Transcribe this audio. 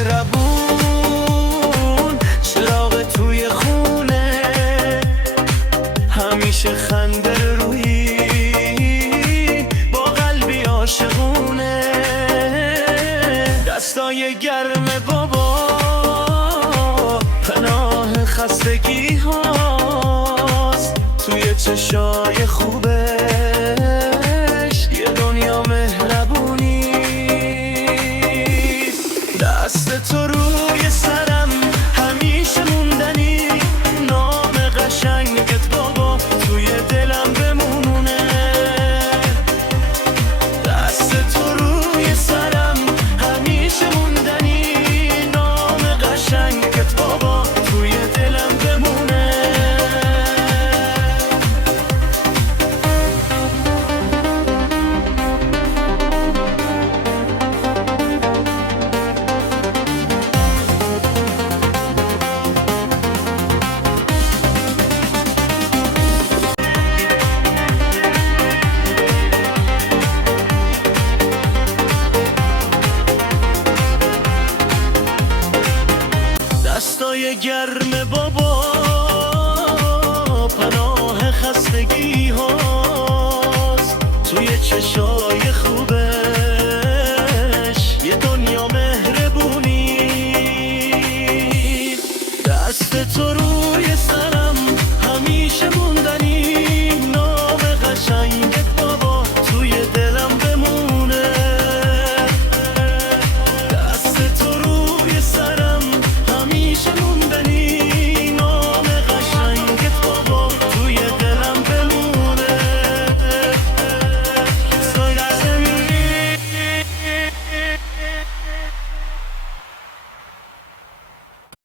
مهربون، چراغ توی خونه، همیشه خنده رویی، با قلبی عاشقونه. دستای گرم بابا پناه خستگی هاست، توی چشای خوبش یه دنیا مهربونی. دست تو روی سرم همیشه موندنی، نام قشنگت بابا توی دلم بمونه. دست تو روی سرم همیشه موندنی، نام قشنگت بابا توی دلم بمونه. دستای گرم بابا پناه خستگی هاست، توی چشای